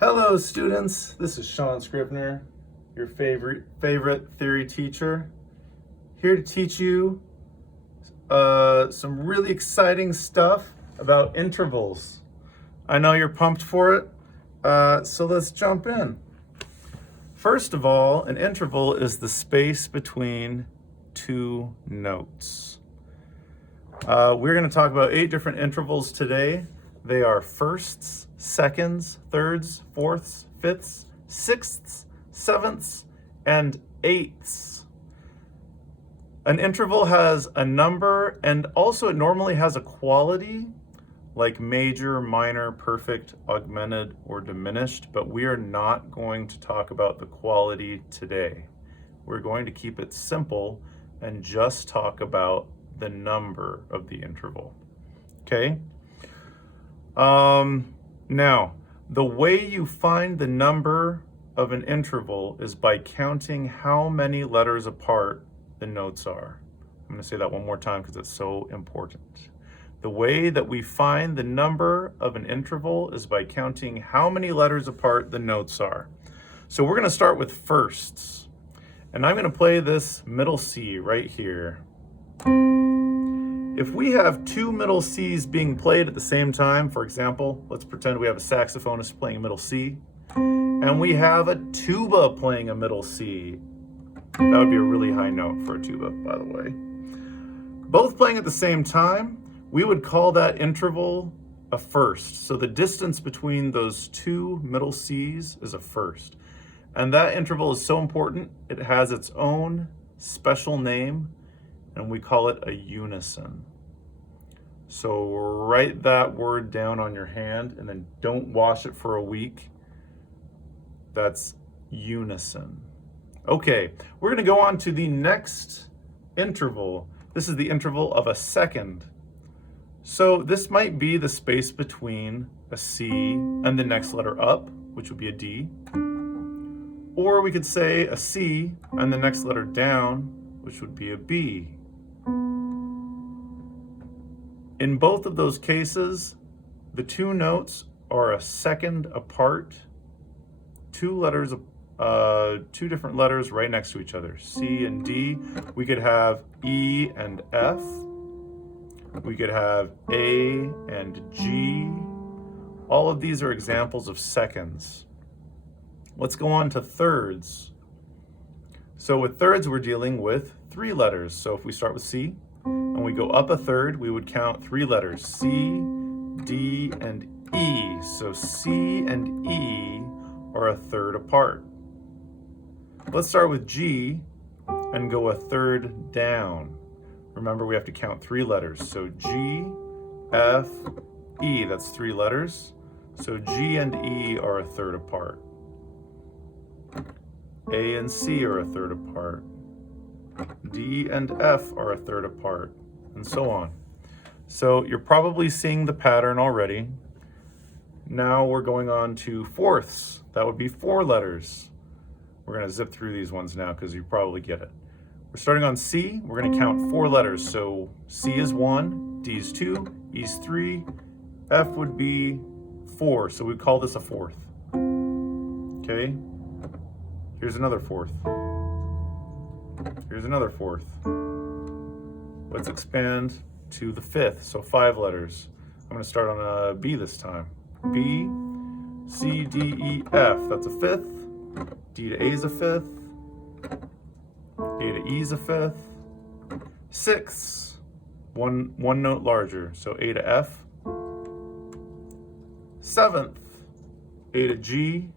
Hello students, this is Sean Scribner, your favorite theory teacher, here to teach you some really exciting stuff about intervals. I know you're pumped for it, so let's jump in. First of all, an interval is the space between two notes. We're going to talk about 8 different intervals today. They are firsts, seconds, thirds, fourths, fifths, sixths, sevenths, and eighths. An interval has a number, and also it normally has a quality, like major, minor, perfect, augmented, or diminished, but we are not going to talk about the quality today. We're going to keep it simple and just talk about the number of the interval. Okay? Now, the way you find the number of an interval is by counting how many letters apart the notes are. I'm going to say that one more time because it's so important. The way that we find the number of an interval is by counting how many letters apart the notes are. So we're going to start with firsts. And I'm going to play this middle C right here. If we have 2 middle C's being played at the same time, for example, let's pretend we have a saxophonist playing a middle C, and we have a tuba playing a middle C. That would be a really high note for a tuba, by the way. Both playing at the same time, we would call that interval a first. So the distance between those 2 middle C's is a first. And that interval is so important, it has its own special name, and we call it a unison. So write that word down on your hand and then don't wash it for a week. That's unison. Okay, we're going to go on to the next interval. This is the interval of a second. So this might be the space between a C and the next letter up, which would be a D. Or we could say a C and the next letter down, which would be a B. In both of those cases, the 2 notes are a second apart, 2 different letters right next to each other, C and D. We could have E and F. We could have A and G. All of these are examples of seconds. Let's go on to thirds. So with thirds, we're dealing with 3 letters. So if we start with C and we go up a third, we would count 3 letters, C, D, and E. So C and E are a third apart. Let's start with G and go a third down. Remember, we have to count 3 letters. So G, F, E, that's 3 letters. So G and E are a third apart. A and C are a third apart. D and F are a third apart, and so on. So you're probably seeing the pattern already. Now we're going on to fourths. That would be 4 letters. We're going to zip through these ones now because you probably get it. We're starting on C. We're going to count 4 letters. So C is 1, D is 2, E is 3, F would be 4. So we call this a fourth. Okay. Here's another fourth. Here's another fourth. Let's expand to the fifth. So 5 letters. I'm going to start on a B this time. B, C, D, E, F. That's a fifth. D to A is a fifth. A to E is a fifth. Sixths. One note larger. So A to F. Seventh. A to G.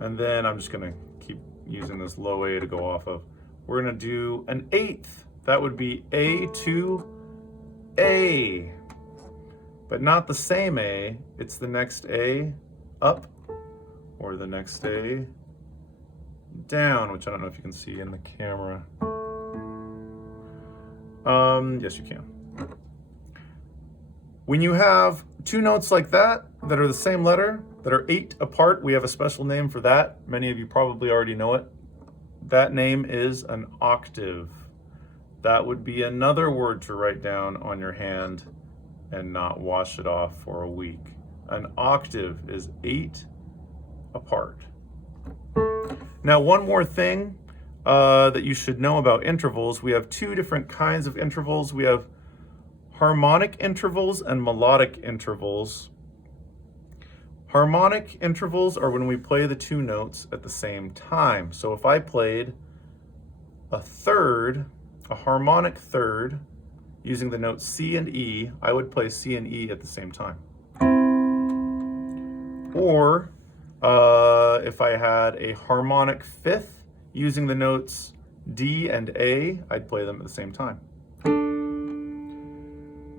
And then I'm just going to keep using this low A to go off of. We're going to do an eighth. That would be A to A. But not the same A. It's the next A up or the next A down, which I don't know if you can see in the camera. Yes, you can. When you have 2 notes like that are the same letter, that are 8 apart, we have a special name for that. Many of you probably already know it. That name is an octave. That would be another word to write down on your hand and not wash it off for a week. An octave is 8 apart. Now, one more thing that you should know about intervals. We have two different kinds of intervals. We have harmonic intervals and melodic intervals. Harmonic intervals are when we play the two notes at the same time. So if I played a third, a harmonic third, using the notes C and E, I would play C and E at the same time. Or if I had a harmonic fifth using the notes D and A, I'd play them at the same time.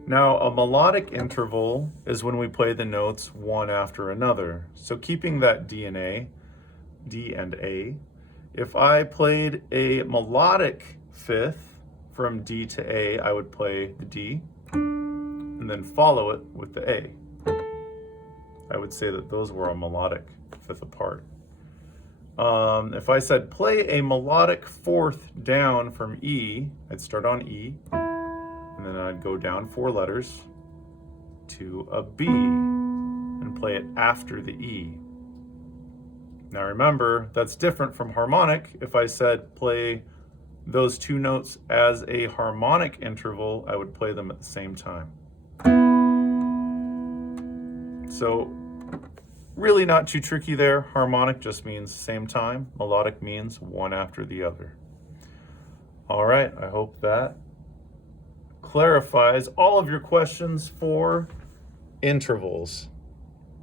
Now, a melodic interval is when we play the notes one after another. So keeping that D and A, if I played a melodic fifth from D to A, I would play the D and then follow it with the A. I would say that those were a melodic fifth apart. If I said play a melodic fourth down from E, I'd start on E, and then I'd go down 4 letters to a B and play it after the E. Now remember, that's different from harmonic. If I said play those two notes as a harmonic interval, I would play them at the same time. So really not too tricky there. Harmonic just means same time. Melodic means one after the other. All right, I hope that clarifies all of your questions for intervals.